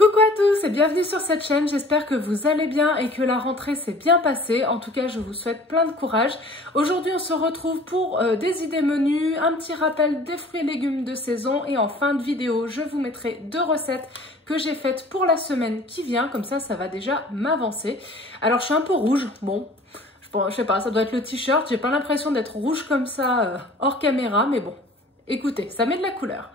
Coucou à tous et bienvenue sur cette chaîne, j'espère que vous allez bien et que la rentrée s'est bien passée. En tout cas, je vous souhaite plein de courage. Aujourd'hui, on se retrouve pour des idées menus, un petit rappel des fruits et légumes de saison et en fin de vidéo, je vous mettrai 2 recettes que j'ai faites pour la semaine qui vient. Comme ça va déjà m'avancer. Alors, je suis un peu rouge, bon, je sais pas, ça doit être le t-shirt. J'ai pas l'impression d'être rouge comme ça hors caméra, mais bon, écoutez, ça met de la couleur.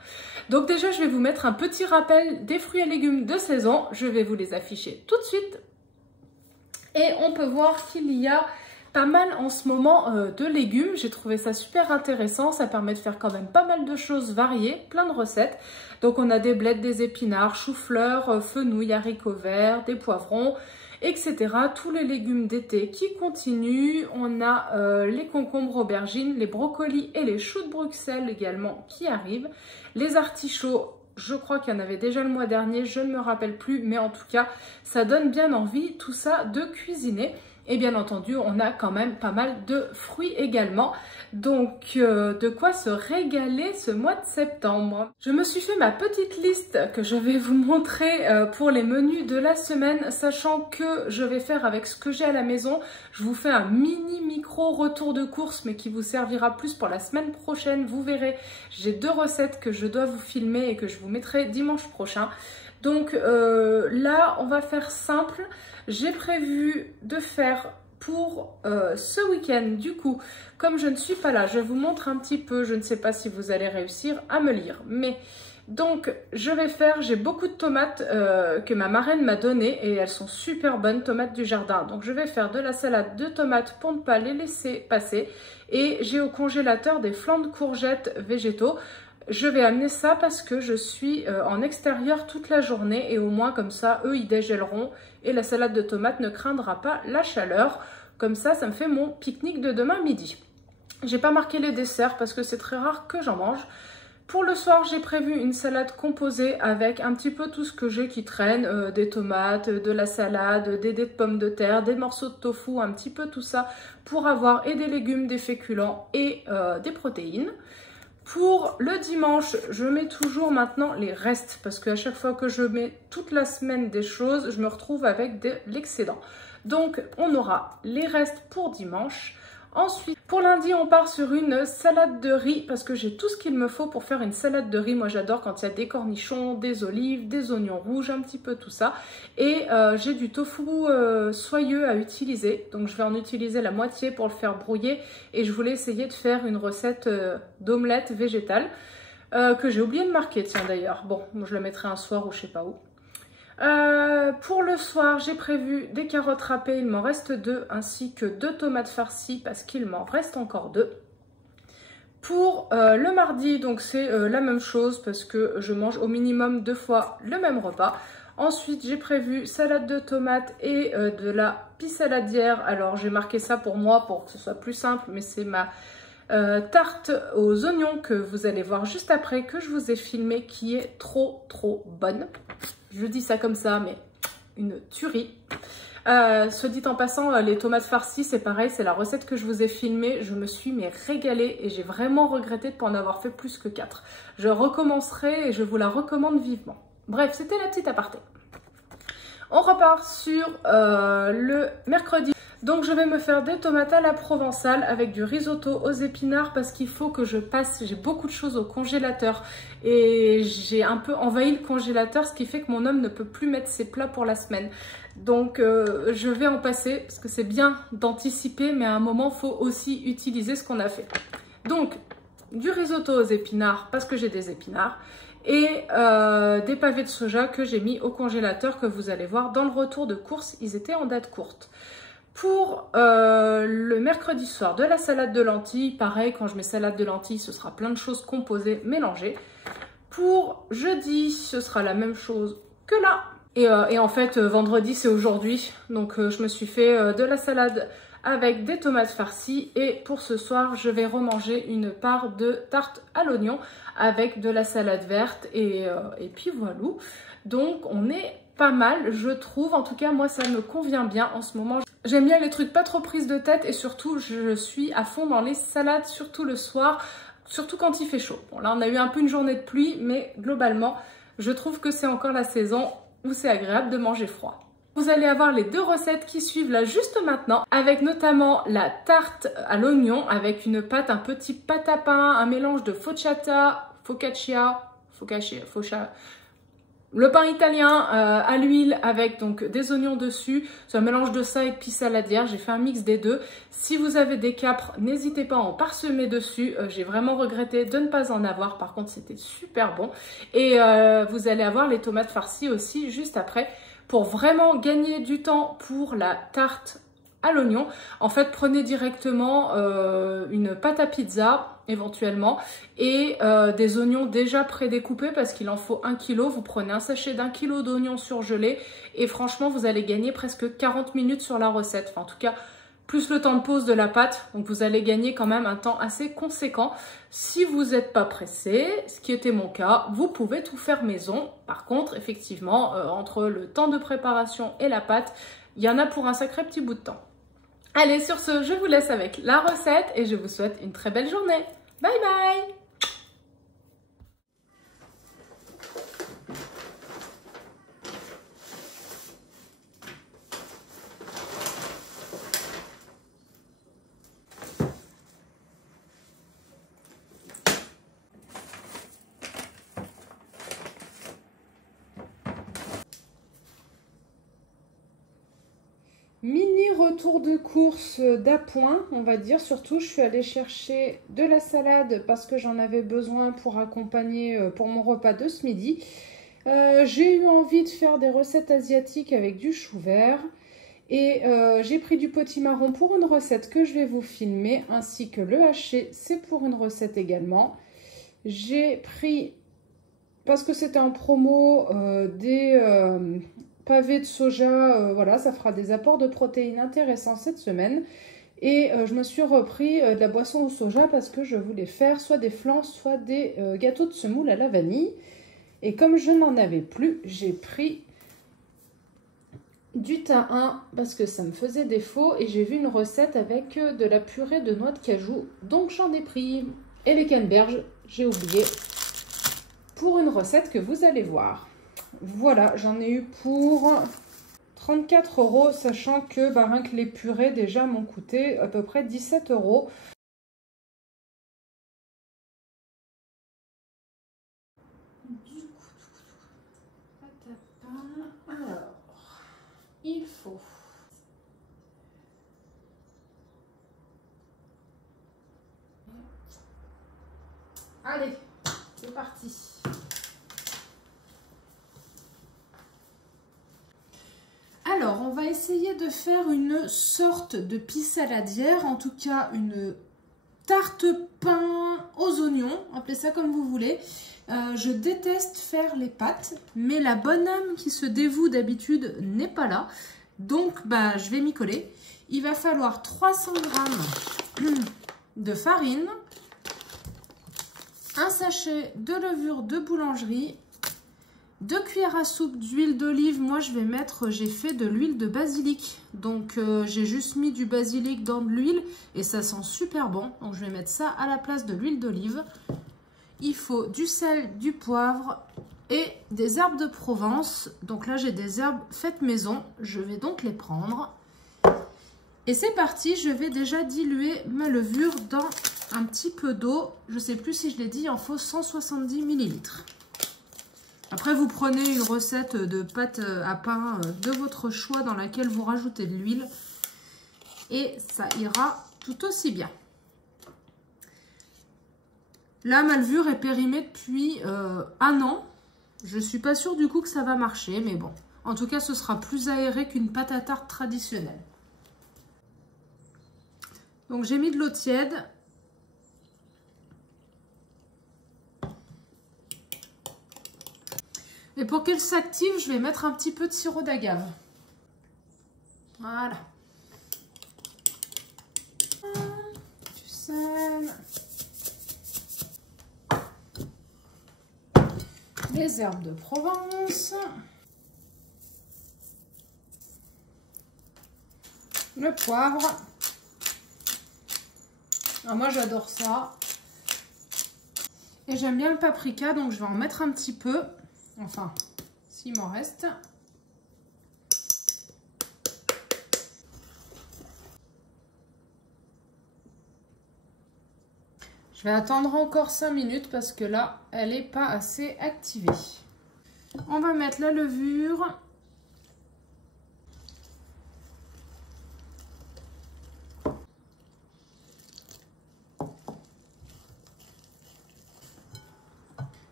Donc déjà, je vais vous mettre un petit rappel des fruits et légumes de saison. Je vais vous les afficher tout de suite. Et on peut voir qu'il y a pas mal en ce moment de légumes. J'ai trouvé ça super intéressant. Ça permet de faire quand même pas mal de choses variées, plein de recettes. Donc on a des blettes, des épinards, choux-fleurs, fenouil, haricots verts, des poivrons, etc. Tous les légumes d'été qui continuent. On a les concombres, aubergines, les brocolis et les choux de Bruxelles également qui arrivent. Les artichauts, je crois qu'il y en avait déjà le mois dernier, je ne me rappelle plus, mais en tout cas, ça donne bien envie tout ça de cuisiner. Et bien entendu, on a quand même pas mal de fruits également. Donc, de quoi se régaler ce mois de septembre. Je me suis fait ma petite liste que je vais vous montrer pour les menus de la semaine, sachant que je vais faire avec ce que j'ai à la maison. Je vous fais un mini micro retour de course, mais qui vous servira plus pour la semaine prochaine. Vous verrez, j'ai 2 recettes que je dois vous filmer et que je vous mettrai dimanche prochain. Donc là, on va faire simple. J'ai prévu de faire pour ce week-end, du coup, comme je ne suis pas là, je vous montre un petit peu, je ne sais pas si vous allez réussir à me lire, mais donc je vais faire, j'ai beaucoup de tomates que ma marraine m'a données et elles sont super bonnes, tomates du jardin. Donc je vais faire de la salade de tomates pour ne pas les laisser passer et j'ai au congélateur des flancs de courgettes végétaux. Je vais amener ça parce que je suis en extérieur toute la journée et au moins comme ça, eux, ils dégèleront et la salade de tomates ne craindra pas la chaleur. Comme ça, ça me fait mon pique-nique de demain midi. J'ai pas marqué les desserts parce que c'est très rare que j'en mange. Pour le soir, j'ai prévu une salade composée avec un petit peu tout ce que j'ai qui traîne, des tomates, de la salade, des dés de pommes de terre, des morceaux de tofu, un petit peu tout ça pour avoir et des légumes, des féculents et des protéines. Pour le dimanche, je mets toujours maintenant les restes parce qu'à chaque fois que je mets toute la semaine des choses, je me retrouve avec de l'excédent. Donc, on aura les restes pour dimanche. Ensuite, pour lundi, on part sur une salade de riz parce que j'ai tout ce qu'il me faut pour faire une salade de riz. Moi, j'adore quand il y a des cornichons, des olives, des oignons rouges, un petit peu tout ça. Et j'ai du tofu soyeux à utiliser. Donc, je vais en utiliser la moitié pour le faire brouiller. Et je voulais essayer de faire une recette d'omelette végétale que j'ai oublié de marquer, tiens d'ailleurs. Bon, je le mettrai un soir ou je sais pas où. Pour le soir, j'ai prévu des carottes râpées, il m'en reste 2, ainsi que 2 tomates farcies parce qu'il m'en reste encore 2. Pour le mardi, donc c'est la même chose parce que je mange au minimum 2 fois le même repas. Ensuite, j'ai prévu salade de tomates et de la pie saladière. Alors, j'ai marqué ça pour moi pour que ce soit plus simple, mais c'est ma tarte aux oignons que vous allez voir juste après, que je vous ai filmé, qui est trop bonne. Je dis ça comme ça, mais une tuerie. Soit dit en passant, les tomates farcies, c'est pareil, c'est la recette que je vous ai filmée. Je me suis régalée et j'ai vraiment regretté de ne pas en avoir fait plus que 4. Je recommencerai et je vous la recommande vivement. Bref, c'était la petite aparté. On repart sur le mercredi. Donc je vais me faire des tomates à la provençale avec du risotto aux épinards parce qu'il faut que je passe, j'ai beaucoup de choses au congélateur et j'ai un peu envahi le congélateur, ce qui fait que mon homme ne peut plus mettre ses plats pour la semaine. Donc je vais en passer parce que c'est bien d'anticiper, mais à un moment il faut aussi utiliser ce qu'on a fait. Donc du risotto aux épinards parce que j'ai des épinards et des pavés de soja que j'ai mis au congélateur, que vous allez voir dans le retour de course, ils étaient en date courte. Pour le mercredi soir, de la salade de lentilles. Pareil, quand je mets salade de lentilles, ce sera plein de choses composées, mélangées. Pour jeudi, ce sera la même chose que là. Et en fait, vendredi, c'est aujourd'hui. Donc, je me suis fait de la salade avec des tomates farcies. Et pour ce soir, je vais remanger une part de tarte à l'oignon avec de la salade verte. Et puis voilà. Donc, on est pas mal, je trouve. En tout cas, moi, ça me convient bien en ce moment. J'aime bien les trucs pas trop prises de tête et surtout, je suis à fond dans les salades, surtout le soir, surtout quand il fait chaud. Bon, là, on a eu un peu une journée de pluie, mais globalement, je trouve que c'est encore la saison où c'est agréable de manger froid. Vous allez avoir les deux recettes qui suivent là juste maintenant, avec notamment la tarte à l'oignon, avec une pâte un petit pâte à pain, un mélange de focaccia, le pain italien à l'huile avec donc des oignons dessus. C'est un mélange de ça et de pie saladière. J'ai fait un mix des deux. Si vous avez des capres, n'hésitez pas à en parsemer dessus. J'ai vraiment regretté de ne pas en avoir. Par contre, c'était super bon. Et vous allez avoir les tomates farcies aussi juste après. Pour vraiment gagner du temps pour la tarte à l'oignon, en fait, prenez directement une pâte à pizza éventuellement et des oignons déjà prédécoupés parce qu'il en faut 1 kg. Vous prenez un sachet d'1 kg d'oignons surgelés et franchement, vous allez gagner presque 40 minutes sur la recette. Enfin, en tout cas, plus le temps de pause de la pâte. Donc, vous allez gagner quand même un temps assez conséquent. Si vous n'êtes pas pressé, ce qui était mon cas, vous pouvez tout faire maison. Par contre, effectivement, entre le temps de préparation et la pâte, il y en a pour un sacré petit bout de temps. Allez, sur ce, je vous laisse avec la recette et je vous souhaite une très belle journée. Bye bye! Mini retour de course d'appoint, on va dire. Surtout, je suis allée chercher de la salade parce que j'en avais besoin pour accompagner pour mon repas de ce midi. J'ai eu envie de faire des recettes asiatiques avec du chou vert. Et j'ai pris du potimarron pour une recette que je vais vous filmer, ainsi que le haché, c'est pour une recette également. J'ai pris, parce que c'était en promo, des pavés de soja, voilà, ça fera des apports de protéines intéressants cette semaine. Et je me suis repris de la boisson au soja parce que je voulais faire soit des flans, soit des gâteaux de semoule à la vanille. Et comme je n'en avais plus, j'ai pris du thym parce que ça me faisait défaut. Et j'ai vu une recette avec de la purée de noix de cajou, donc j'en ai pris. Et les canneberges, j'ai oublié, pour une recette que vous allez voir. Voilà, j'en ai eu pour 34 €, sachant que rien que les purées déjà m'ont coûté à peu près 17 €. Alors, il faut allez, c'est parti. Alors, on va essayer de faire une sorte de pie saladière, en tout cas une tarte pain aux oignons, appelez ça comme vous voulez. Je déteste faire les pâtes, mais la bonne âme qui se dévoue d'habitude n'est pas là. Donc, je vais m'y coller. Il va falloir 300 g de farine, un sachet de levure de boulangerie, 2 cuillères à soupe d'huile d'olive. Moi, j'ai fait de l'huile de basilic. Donc, j'ai juste mis du basilic dans de l'huile et ça sent super bon. Donc, je vais mettre ça à la place de l'huile d'olive. Il faut du sel, du poivre et des herbes de Provence. Donc là, j'ai des herbes faites maison. Je vais donc les prendre. Et c'est parti, je vais déjà diluer ma levure dans un petit peu d'eau. Je ne sais plus si je l'ai dit, il en faut 170 ml. Après, vous prenez une recette de pâte à pain de votre choix dans laquelle vous rajoutez de l'huile et ça ira tout aussi bien. Là, ma levure est périmée depuis 1 an. Je ne suis pas sûre du coup que ça va marcher, mais bon. En tout cas, ce sera plus aéré qu'une pâte à tarte traditionnelle. Donc, j'ai mis de l'eau tiède. Et pour qu'elle s'active, je vais mettre un petit peu de sirop d'agave. Voilà. Du sel. Les herbes de Provence. Le poivre. Alors moi, j'adore ça. Et j'aime bien le paprika, donc je vais en mettre un petit peu. Enfin, s'il m'en reste. vais attendre encore 5 minutes parce que là, elle n'est pas assez activée. On va mettre la levure.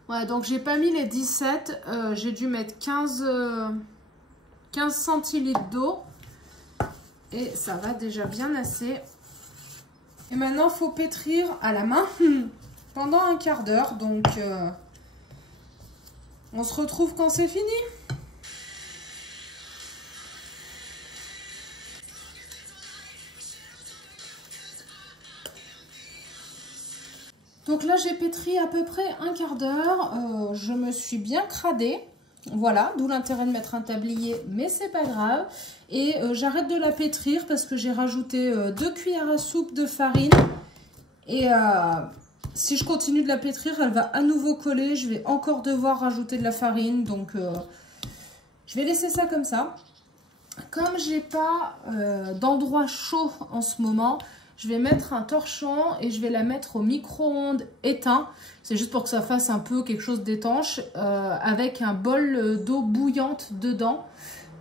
Ouais, donc j'ai pas mis les 17, j'ai dû mettre 15 centilitres d'eau. Et ça va déjà bien assez. Et maintenant, il faut pétrir à la main pendant un quart d'heure. Donc, on se retrouve quand c'est fini. Donc là, j'ai pétri à peu près un quart d'heure. Je me suis bien cradée. Voilà, d'où l'intérêt de mettre un tablier, mais c'est pas grave. Et j'arrête de la pétrir parce que j'ai rajouté 2 cuillères à soupe de farine. Et si je continue de la pétrir, elle va à nouveau coller. Je vais encore devoir rajouter de la farine. Donc, je vais laisser ça comme ça. Comme j'ai pas d'endroit chaud en ce moment, je vais mettre un torchon et je vais la mettre au micro-ondes éteint. C'est juste pour que ça fasse un peu quelque chose d'étanche avec un bol d'eau bouillante dedans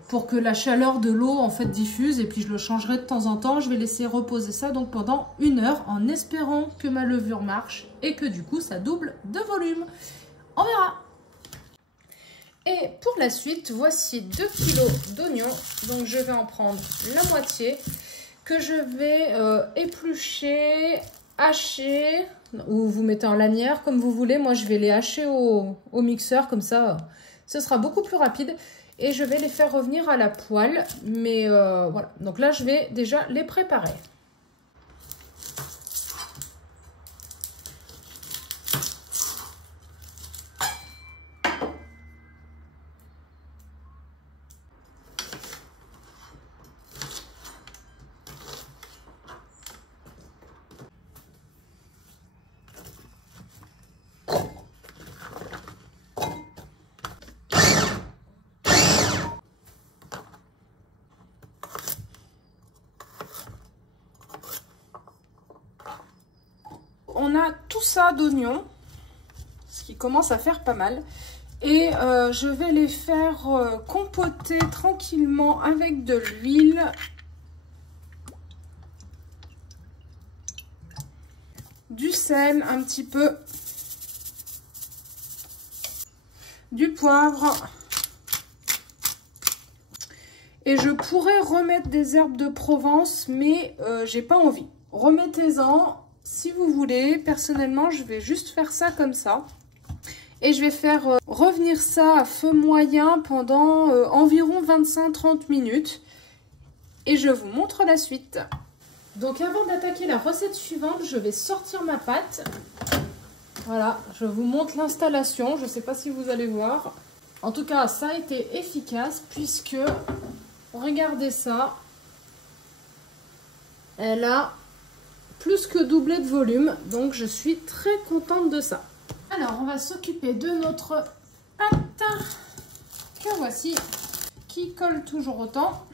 pour que la chaleur de l'eau en fait diffuse. Et puis je le changerai de temps en temps. Je vais laisser reposer ça donc pendant 1 heure en espérant que ma levure marche et que du coup ça double de volume. On verra. Et pour la suite, voici 2 kg d'oignons. Donc je vais en prendre la moitié que je vais éplucher, hacher, ou vous mettez en lanière comme vous voulez. Moi, je vais les hacher au mixeur, comme ça, ce sera beaucoup plus rapide. Et je vais les faire revenir à la poêle. Mais voilà, donc là, je vais déjà les préparer. On a tout ça d'oignons, ce qui commence à faire pas mal. Et je vais les faire compoter tranquillement avec de l'huile. Du sel un petit peu. Du poivre. Et je pourrais remettre des herbes de Provence, mais j'ai pas envie. Remettez-en. Si vous voulez, personnellement, je vais juste faire ça comme ça. Et je vais faire revenir ça à feu moyen pendant environ 25-30 minutes. Et je vous montre la suite. Donc avant d'attaquer la recette suivante, je vais sortir ma pâte. Voilà, je vous montre l'installation. Je ne sais pas si vous allez voir. En tout cas, ça a été efficace puisque, regardez ça, elle a plus que doublé de volume, donc je suis très contente de ça. Alors, on va s'occuper de notre pâte, que voici, qui colle toujours autant.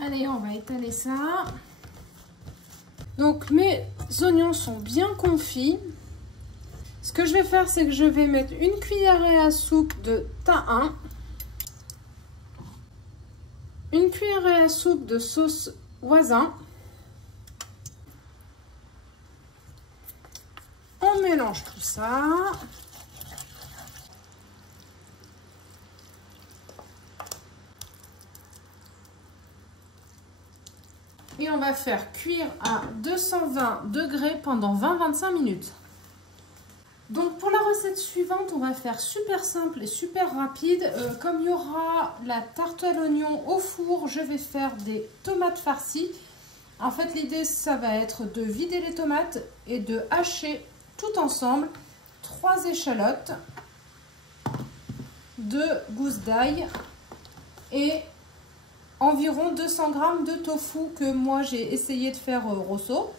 Allez, on va étaler ça. Donc, mes oignons sont bien confits. Ce que je vais faire, c'est que je vais mettre 1 cuillerée à soupe de thym, 1 cuillerée à soupe de sauce voisin. On mélange tout ça. Et on va faire cuire à 220 degrés pendant 20-25 minutes. Donc pour la recette suivante, on va faire super simple et super rapide. Comme il y aura la tarte à l'oignon au four, je vais faire des tomates farcies. En fait, l'idée, ça va être de vider les tomates et de hacher tout ensemble 3 échalotes, 2 gousses d'ail et environ 200 g de tofu que moi j'ai essayé de faire rosso.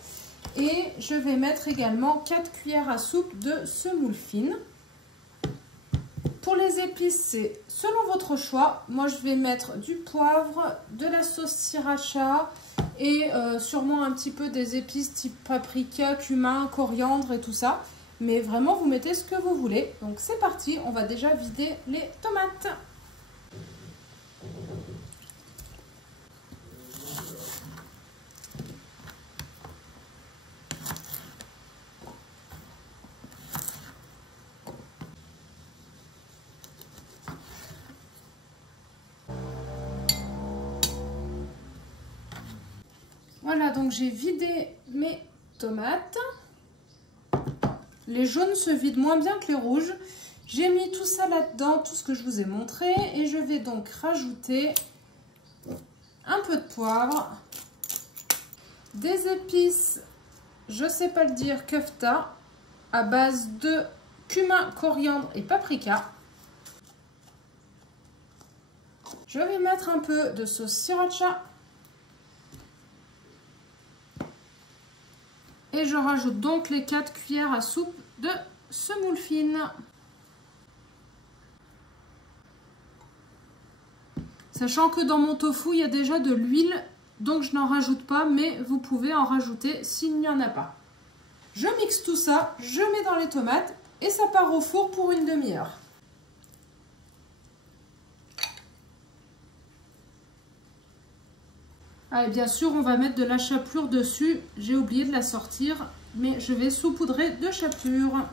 Et je vais mettre également 4 cuillères à soupe de semoule fine. pour les épices, c'est selon votre choix. Moi, je vais mettre du poivre, de la sauce sriracha et sûrement un petit peu des épices type paprika, cumin, coriandre et tout ça. Mais vraiment, vous mettez ce que vous voulez. Donc, c'est parti. On va déjà vider les tomates. Voilà, donc j'ai vidé mes tomates. Les jaunes se vident moins bien que les rouges. J'ai mis tout ça là-dedans, tout ce que je vous ai montré. Et je vais donc rajouter un peu de poivre, des épices, je sais pas le dire, kefta, à base de cumin, coriandre et paprika. Je vais mettre un peu de sauce sriracha. Et je rajoute donc les 4 cuillères à soupe de semoule fine. Sachant que dans mon tofu, il y a déjà de l'huile, donc je n'en rajoute pas, mais vous pouvez en rajouter s'il n'y en a pas. Je mixe tout ça, je mets dans les tomates et ça part au four pour une demi-heure. Ah, et bien sûr, on va mettre de la chapelure dessus. J'ai oublié de la sortir, mais je vais saupoudrer de chapelure.